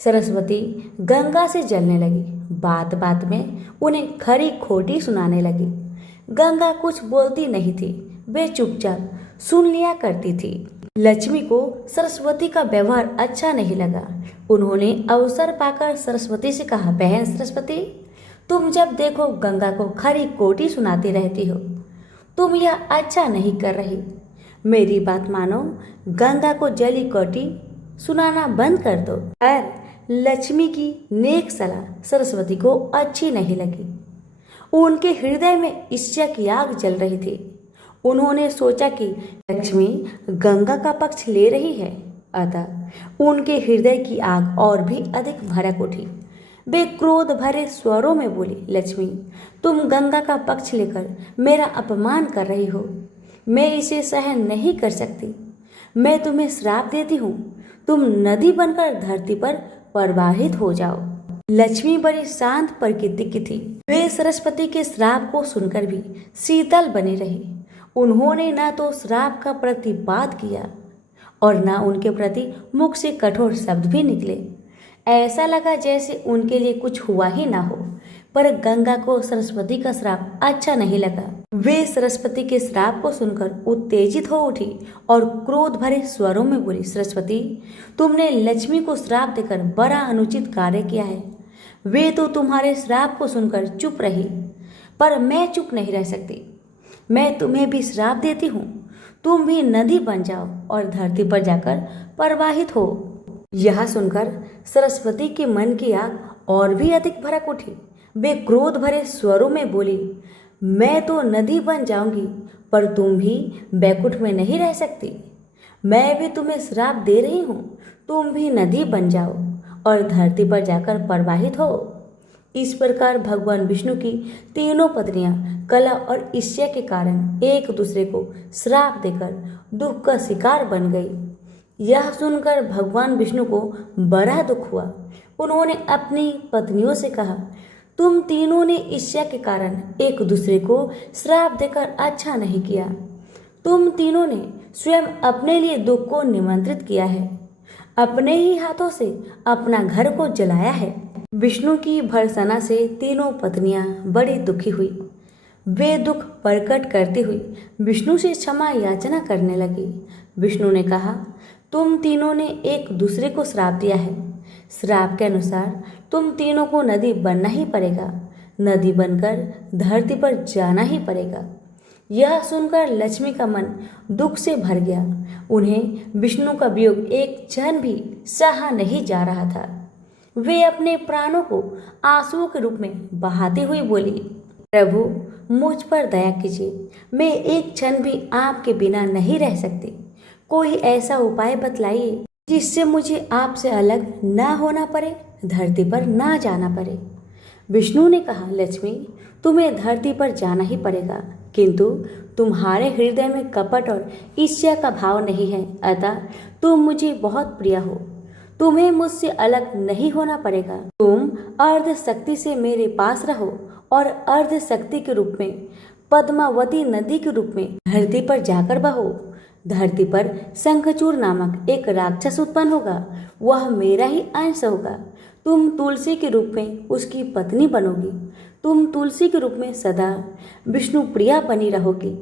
सरस्वती गंगा से जलने लगी, बात बात में उन्हें खरी खोटी सुनाने लगी। गंगा कुछ बोलती नहीं थी, वे चुपचाप सुन लिया करती थी। लक्ष्मी को सरस्वती का व्यवहार अच्छा नहीं लगा। उन्होंने अवसर पाकर सरस्वती से कहा, बहन सरस्वती, तुम जब देखो गंगा को खरी खोटी सुनाती रहती हो। तुम यह अच्छा नहीं कर रही। मेरी बात मानो, गंगा को जली खोटी सुनाना बंद कर दो। पर लक्ष्मी की नेक सलाह सरस्वती को अच्छी नहीं लगी। उनके हृदय में ईर्ष्या की आग जल रही थी। उन्होंने सोचा कि लक्ष्मी गंगा का पक्ष ले रही है, अतः उनके हृदय की आग और भी अधिक भड़क उठी। वे क्रोध भरे स्वरों में बोली, लक्ष्मी, तुम गंगा का पक्ष लेकर मेरा अपमान कर रही हो। मैं इसे सहन नहीं कर सकती। मैं तुम्हें श्राप देती हूँ, तुम नदी बनकर धरती पर प्रवाहित हो जाओ। लक्ष्मी बड़ी शांत प्रकृति की थी। वे सरस्वती के श्राप को सुनकर भी शीतल बनी रही। उन्होंने न तो श्राप का प्रतिवाद किया और न उनके प्रति मुख से कठोर शब्द भी निकले। ऐसा लगा जैसे उनके लिए कुछ हुआ ही ना हो। पर गंगा को सरस्वती का श्राप अच्छा नहीं लगा। वे सरस्वती के श्राप को सुनकर उत्तेजित हो उठी और क्रोध भरे स्वरों में बोली, सरस्वती, तुमने लक्ष्मी को श्राप देकर बड़ा अनुचित कार्य किया है। वे तो तुम्हारे श्राप को सुनकर चुप रही, पर मैं चुप नहीं रह सकती। मैं तुम्हें भी श्राप देती हूँ, तुम भी नदी बन जाओ और धरती पर जाकर प्रवाहित हो। यह सुनकर सरस्वती के मन की आग और भी अधिक भड़क उठी। वे क्रोध भरे स्वरों में बोली, मैं तो नदी बन जाऊंगी, पर तुम भी बैकुंठ में नहीं रह सकती। मैं भी तुम्हें श्राप दे रही हूँ, तुम भी नदी बन जाओ और धरती पर जाकर प्रवाहित हो। इस प्रकार भगवान विष्णु की तीनों पत्नियां कलह और ईर्ष्या के कारण एक दूसरे को श्राप देकर दुख का शिकार बन गई। यह सुनकर भगवान विष्णु को बड़ा दुख हुआ। उन्होंने अपनी पत्नियों से कहा, तुम तीनों ने ईर्ष्या के कारण एक दूसरे को श्राप देकर अच्छा नहीं किया। तुम तीनों ने स्वयं अपने लिए दुख को निमंत्रित किया है, अपने ही हाथों से अपना घर को जलाया है। विष्णु की भर्त्सना से तीनों पत्नियां बड़ी दुखी हुई। वे दुख प्रकट करती हुई विष्णु से क्षमा याचना करने लगी। विष्णु ने कहा, तुम तीनों ने एक दूसरे को श्राप दिया है। श्राप के अनुसार तुम तीनों को नदी बनना ही पड़ेगा, नदी बनकर धरती पर जाना ही पड़ेगा। यह सुनकर लक्ष्मी का मन दुख से भर गया। उन्हें विष्णु का वियोग एक क्षण भी सहा नहीं जा रहा था। वे अपने प्राणों को आंसुओं के रूप में बहाती हुई बोली, प्रभु, मुझ पर दया कीजिए। मैं एक क्षण भी आपके बिना नहीं रह सकती। कोई ऐसा उपाय बतलाइए जिससे मुझे आपसे अलग ना होना पड़े, धरती पर ना जाना पड़े। विष्णु ने कहा, लक्ष्मी, तुम्हें धरती पर जाना ही पड़ेगा, किंतु तुम्हारे हृदय में कपट और ईर्ष्या का भाव नहीं है, अतः तुम मुझे बहुत प्रिय हो। तुम्हें मुझसे अलग नहीं होना पड़ेगा। तुम अर्ध शक्ति से मेरे पास रहो और अर्ध शक्ति के रूप में पद्मावती नदी के रूप में धरती पर जाकर बहो। धरती पर शंखचूड़ नामक एक राक्षस उत्पन्न होगा, वह मेरा ही अंश होगा। तुम तुलसी के रूप में उसकी पत्नी बनोगी। तुम तुलसी के रूप में सदा विष्णु प्रिया बनी रहोगी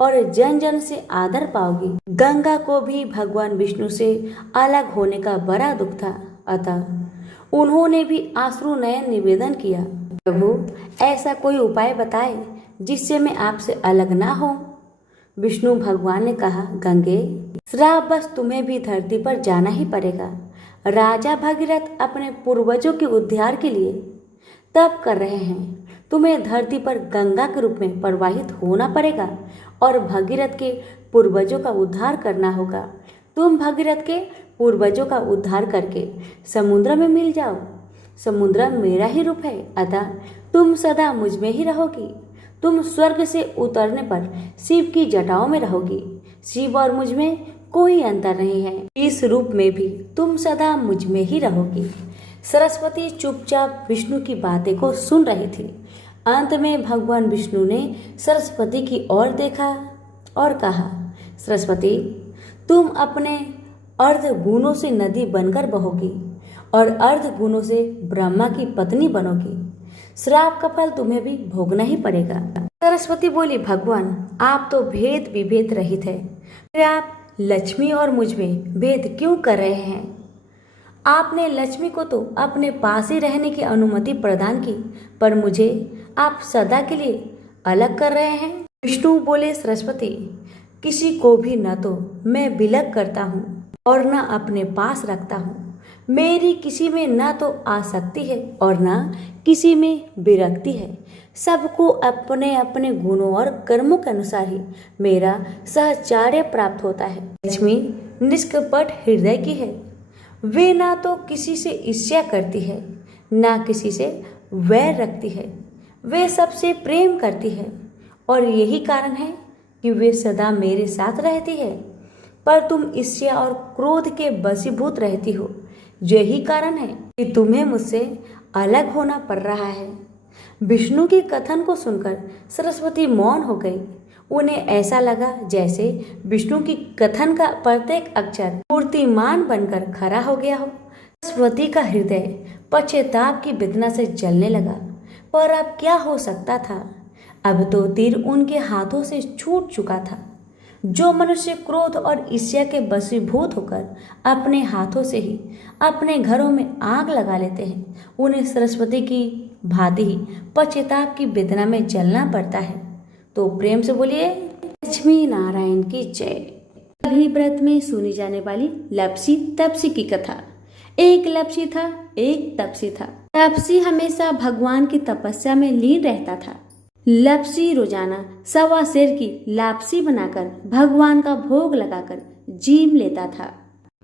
और जन जन से आदर पाओगी। गंगा को भी भगवान विष्णु से अलग होने का बड़ा दुख था, अतः उन्होंने भी आश्रु नयन निवेदन किया, प्रभु, ऐसा कोई उपाय बताए जिससे मैं आपसे अलग ना हो। विष्णु भगवान ने कहा, गंगे, श्राप बस तुम्हें भी धरती पर जाना ही पड़ेगा। राजा भगीरथ अपने पूर्वजों के उद्धार के लिए तप कर रहे हैं। तुम्हें धरती पर गंगा के रूप में प्रवाहित होना पड़ेगा और भगीरथ के पूर्वजों का उद्धार करना होगा। तुम भगीरथ के पूर्वजों का उद्धार करके समुद्र में मिल जाओ। समुद्र मेरा ही रूप है, अतः तुम सदा मुझ में ही रहोगी। तुम स्वर्ग से उतरने पर शिव की जटाओं में रहोगी। शिव और मुझ में कोई अंतर नहीं है। इस रूप में भी तुम सदा मुझ में ही रहोगी। सरस्वती चुपचाप विष्णु की बातें को सुन रही थी। अंत में भगवान विष्णु ने सरस्वती की ओर देखा और कहा, सरस्वती, तुम अपने अर्ध गुणों से नदी बनकर बहोगी और अर्ध गुणों से ब्रह्मा की पत्नी बनोगी। श्राप का फल तुम्हें भी भोगना ही पड़ेगा। सरस्वती बोली, भगवान, आप तो भेद विभेद रहित है, फिर आप लक्ष्मी और मुझ में भेद क्यों कर रहे हैं? आपने लक्ष्मी को तो अपने पास ही रहने की अनुमति प्रदान की, पर मुझे आप सदा के लिए अलग कर रहे हैं। विष्णु बोले, सरस्वती, किसी को भी न तो मैं विलग करता हूँ और न अपने पास रखता हूँ। मेरी किसी में न तो आसक्ति है और न किसी में विरक्ति है। सबको अपने अपने गुणों और कर्मों के अनुसार ही मेरा सहचार्य प्राप्त होता है। लक्ष्मी निष्कपट हृदय की है। वे ना तो किसी से ईर्ष्या करती है, ना किसी से वैर रखती है। वे सबसे प्रेम करती है और यही कारण है कि वे सदा मेरे साथ रहती है। पर तुम ईर्ष्या और क्रोध के वशीभूत रहती हो। यही कारण है कि तुम्हें मुझसे अलग होना पड़ रहा है। विष्णु के कथन को सुनकर सरस्वती मौन हो गई। उन्हें ऐसा लगा जैसे विष्णु की कथन का प्रत्येक अक्षर मूर्तिमान बनकर खड़ा हो गया हो। सरस्वती का हृदय पश्चाताप की वेदना से जलने लगा। पर अब क्या हो सकता था? अब तो तीर उनके हाथों से छूट चुका था। जो मनुष्य क्रोध और ईर्ष्या के वशीभूत होकर अपने हाथों से ही अपने घरों में आग लगा लेते हैं, उन्हें सरस्वती की भांति ही पश्चाताप की वेदना में जलना पड़ता है। तो प्रेम से बोलिए, लक्ष्मी नारायण की जय। अभी व्रत में सुनी जाने वाली लपसी तपसी की कथा। एक लपसी था, एक तपसी था। तपसी हमेशा भगवान की तपस्या में लीन रहता था। लपसी रोजाना 1.25 सेर की लापसी बनाकर भगवान का भोग लगाकर जीम लेता था।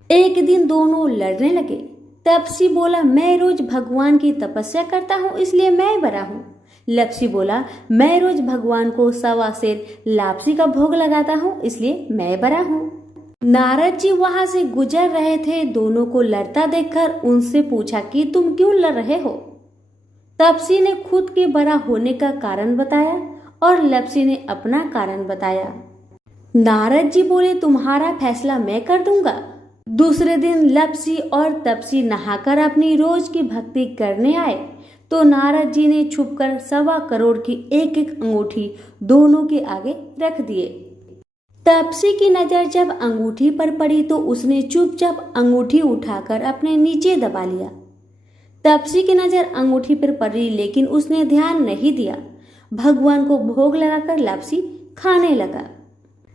एक दिन दोनों लड़ने लगे। तपसी बोला, मैं रोज भगवान की तपस्या करता हूँ, इसलिए मैं बड़ा हूँ। लपसी बोला, मैं रोज भगवान को 1.25 सेर लापसी का भोग लगाता हूँ, इसलिए मैं बड़ा हूँ। नारद जी वहां से गुजर रहे थे। दोनों को लड़ता देखकर उनसे पूछा कि तुम क्यों लड़ रहे हो? तपसी ने खुद के बड़ा होने का कारण बताया और लपसी ने अपना कारण बताया। नारद जी बोले, तुम्हारा फैसला मैं कर दूंगा। दूसरे दिन लपसी और तपसी नहाकर अपनी रोज की भक्ति करने आए तो नारद जी ने छुपकर 1.25 करोड़ की एक एक अंगूठी दोनों के आगे रख दिए। तपसी की नजर जब अंगूठी पर पड़ी तो उसने चुपचाप अंगूठी उठाकर अपने नीचे दबा लिया। तपसी की नजर अंगूठी पर पड़ी लेकिन उसने ध्यान नहीं दिया। भगवान को भोग लगाकर लापसी खाने लगा।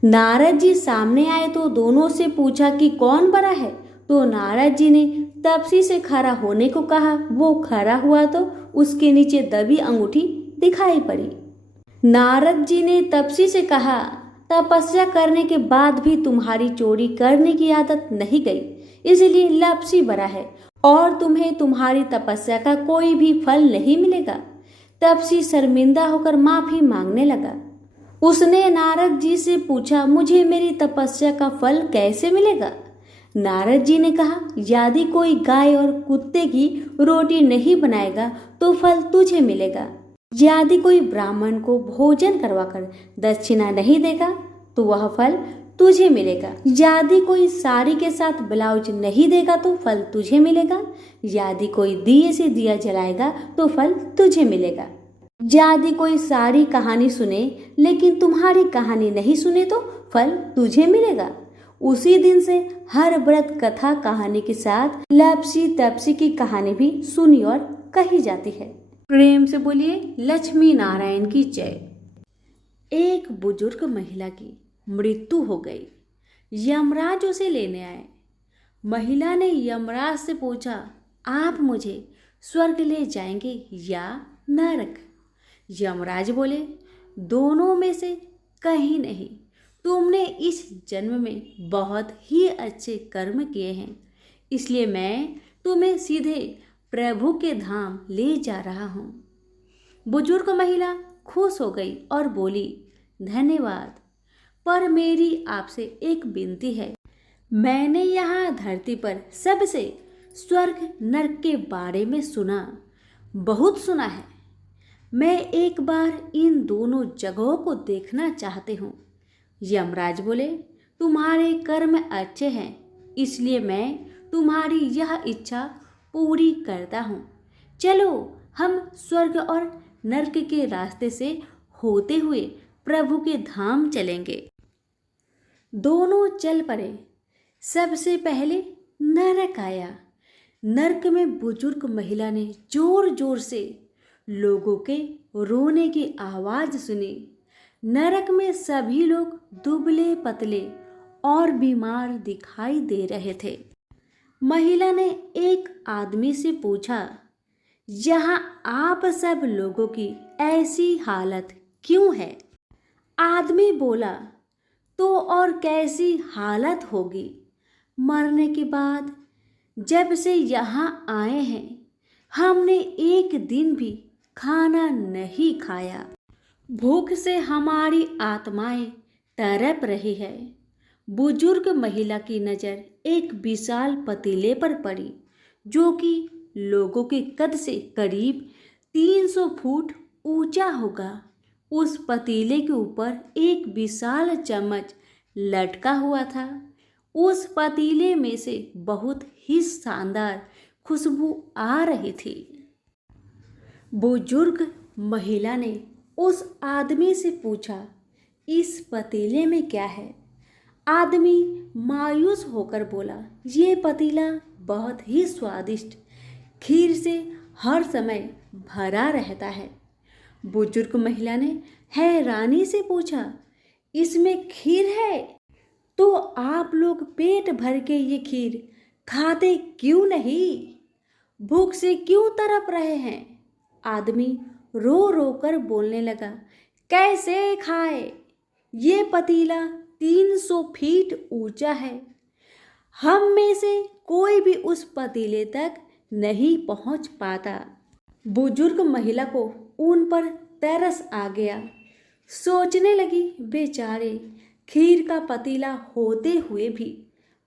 नारद जी सामने आए तो दोनों से पूछा कि कौन बड़ा है, तो नारद जी ने तपसी से खड़ा होने को कहा। वो खड़ा हुआ तो उसके नीचे दबी अंगूठी दिखाई पड़ी। नारद जी ने तपसी से कहा, तपस्या करने के बाद भी तुम्हारी चोरी करने की आदत नहीं गई, इसलिए लापसी बड़ा है और तुम्हें तुम्हारी तपस्या का कोई भी फल नहीं मिलेगा। तपसी शर्मिंदा होकर माफी मांगने लगा। उसने नारद जी से पूछा, मुझे मेरी तपस्या का फल कैसे मिलेगा? नारद जी ने कहा, यदि कोई गाय और कुत्ते की रोटी नहीं बनाएगा तो फल तुझे मिलेगा। यदि कोई ब्राह्मण को भोजन करवाकर दक्षिणा नहीं देगा तो वह फल तुझे मिलेगा। यदि कोई साड़ी के साथ ब्लाउज नहीं देगा तो फल तुझे मिलेगा। यदि कोई दिए से दिया जलाएगा तो फल तुझे मिलेगा। यदि कोई सारी कहानी सुने लेकिन तुम्हारी कहानी नहीं सुने तो फल तुझे मिलेगा। उसी दिन से हर व्रत कथा कहानी के साथ लपसी तपसी की कहानी भी सुनी और कही जाती है। प्रेम से बोलिए, लक्ष्मी नारायण की जय। एक बुजुर्ग महिला की मृत्यु हो गई। यमराज उसे लेने आए। महिला ने यमराज से पूछा, आप मुझे स्वर्ग ले जाएंगे या नरक? यमराज बोले, दोनों में से कहीं नहीं। तुमने इस जन्म में बहुत ही अच्छे कर्म किए हैं, इसलिए मैं तुम्हें सीधे प्रभु के धाम ले जा रहा हूँ। बुजुर्ग महिला खुश हो गई और बोली, धन्यवाद, पर मेरी आपसे एक विनती है। मैंने यहाँ धरती पर सबसे स्वर्ग नरक के बारे में सुना, बहुत सुना है। मैं एक बार इन दोनों जगहों को देखना चाहती हूँ। यमराज बोले, तुम्हारे कर्म अच्छे हैं, इसलिए मैं तुम्हारी यह इच्छा पूरी करता हूँ। चलो हम स्वर्ग और नरक के रास्ते से होते हुए प्रभु के धाम चलेंगे। दोनों चल पड़े। सबसे पहले नरक आया। नरक में बुजुर्ग महिला ने जोर जोर से लोगों के रोने की आवाज सुनी। नरक में सभी लोग दुबले पतले और बीमार दिखाई दे रहे थे। महिला ने एक आदमी से पूछा, यहाँ आप सब लोगों की ऐसी हालत क्यों है? आदमी बोला, तो और कैसी हालत होगी? मरने के बाद जब से यहाँ आए हैं हमने एक दिन भी खाना नहीं खाया। भूख से हमारी आत्माएं तड़प रही है। बुजुर्ग महिला की नज़र एक विशाल पतीले पर पड़ी, जो कि लोगों के कद से करीब 300 फुट ऊंचा होगा। उस पतीले के ऊपर एक विशाल चम्मच लटका हुआ था। उस पतीले में से बहुत ही शानदार खुशबू आ रही थी। बुजुर्ग महिला ने उस आदमी से पूछा, इस पतीले में क्या है? आदमी मायूस होकर बोला, ये पतीला बहुत ही स्वादिष्ट खीर से हर समय भरा रहता है। बुजुर्ग महिला ने हैरानी से पूछा, इसमें खीर है? तो आप लोग पेट भर के ये खीर खाते क्यों नहीं? भूख से क्यों तड़प रहे हैं? आदमी रो रो कर बोलने लगा, कैसे खाए? ये पतीला 300 फीट ऊंचा है। हम में से कोई भी उस पतीले तक नहीं पहुंच पाता। बुजुर्ग महिला को उन पर तरस आ गया। सोचने लगी, बेचारे खीर का पतीला होते हुए भी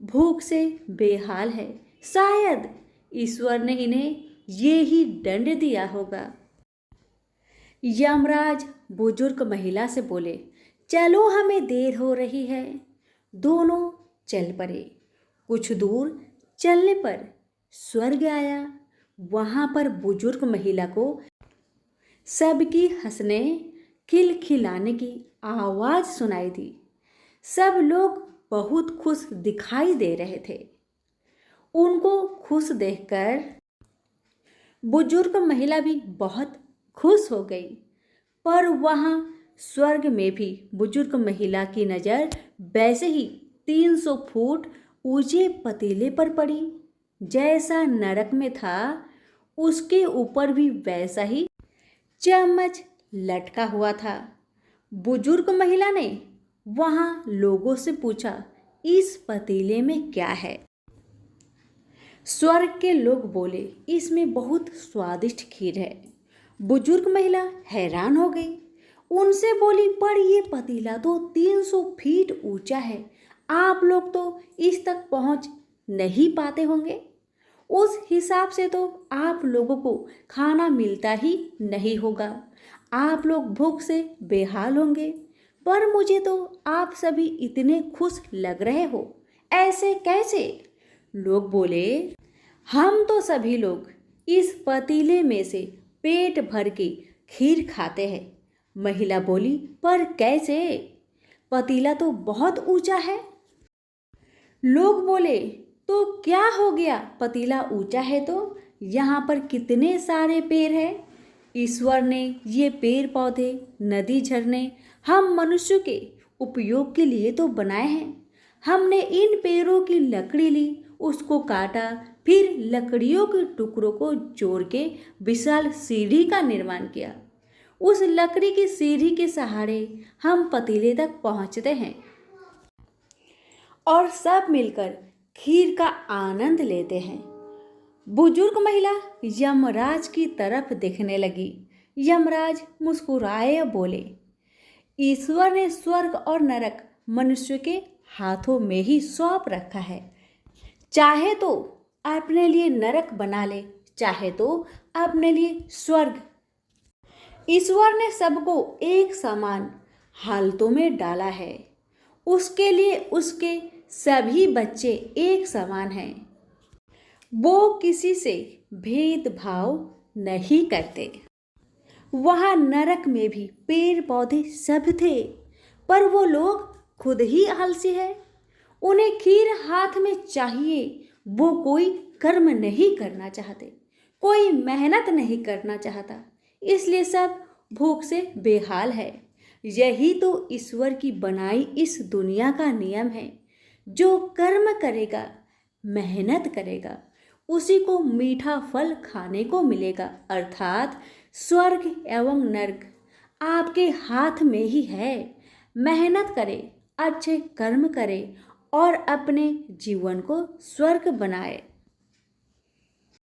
भूख से बेहाल है। शायद ईश्वर ने इन्हें ये ही दंड दिया होगा। यमराज बुजुर्ग महिला से बोले, चलो हमें देर हो रही है। दोनों चल पड़े। कुछ दूर चलने पर स्वर्ग आया। वहाँ पर बुजुर्ग महिला को सबकी हंसने खिलखिलाने की आवाज़ सुनाई दी। सब लोग बहुत खुश दिखाई दे रहे थे। उनको खुश देखकर बुजुर्ग महिला भी बहुत खुश हो गई। पर वहाँ स्वर्ग में भी बुजुर्ग महिला की नज़र वैसे ही 300 फुट ऊंचे पतीले पर पड़ी। जैसा नरक में था उसके ऊपर भी वैसा ही चम्मच लटका हुआ था। बुजुर्ग महिला ने वहाँ लोगों से पूछा, इस पतीले में क्या है? स्वर्ग के लोग बोले, इसमें बहुत स्वादिष्ट खीर है। बुजुर्ग महिला हैरान हो गई। उनसे बोली, पर ये पतीला तो 300 फीट ऊंचा है। आप लोग तो इस तक पहुंच नहीं पाते होंगे। उस हिसाब से तो आप लोगों को खाना मिलता ही नहीं होगा। आप लोग भूख से बेहाल होंगे। पर मुझे तो आप सभी इतने खुश लग रहे हो, ऐसे कैसे? लोग बोले, हम तो सभी लोग इस पतीले में से पेट भर के खीर खाते हैं। महिला बोली, पर कैसे? पतीला तो बहुत ऊंचा है। लोग बोले, तो क्या हो गया? पतीला ऊंचा है तो यहाँ पर कितने सारे पेड़ हैं। ईश्वर ने ये पेड़ पौधे, नदी, झरने हम मनुष्यों के उपयोग के लिए तो बनाए हैं। हमने इन पेड़ों की लकड़ी ली, उसको काटा, फिर लकड़ियों के टुकड़ों को जोड़ के विशाल सीढ़ी का निर्माण किया। उस लकड़ी की सीढ़ी के सहारे हम पतीले तक पहुंचते हैं और सब मिलकर खीर का आनंद लेते हैं। बुजुर्ग महिला यमराज की तरफ देखने लगी। यमराज मुस्कुराए और बोले, ईश्वर ने स्वर्ग और नरक मनुष्य के हाथों में ही सौंप रखा है। चाहे तो अपने लिए नरक बना ले, चाहे तो अपने लिए स्वर्ग। ईश्वर ने सबको एक समान हालतों में डाला है। उसके लिए उसके सभी बच्चे एक समान हैं। वो किसी से भेदभाव नहीं करते। वहाँ नरक में भी पेड़ पौधे सब थे, पर वो लोग खुद ही आलसी है। उन्हें खीर हाथ में चाहिए। वो कोई कर्म नहीं करना चाहते, कोई मेहनत नहीं करना चाहता, इसलिए सब भूख से बेहाल है। यही तो ईश्वर की बनाई इस दुनिया का नियम है। जो कर्म करेगा, मेहनत करेगा, उसी को मीठा फल खाने को मिलेगा, अर्थात स्वर्ग एवं नर्क आपके हाथ में ही है। मेहनत करें, अच्छे कर्म करें और अपने जीवन को स्वर्ग बनाए।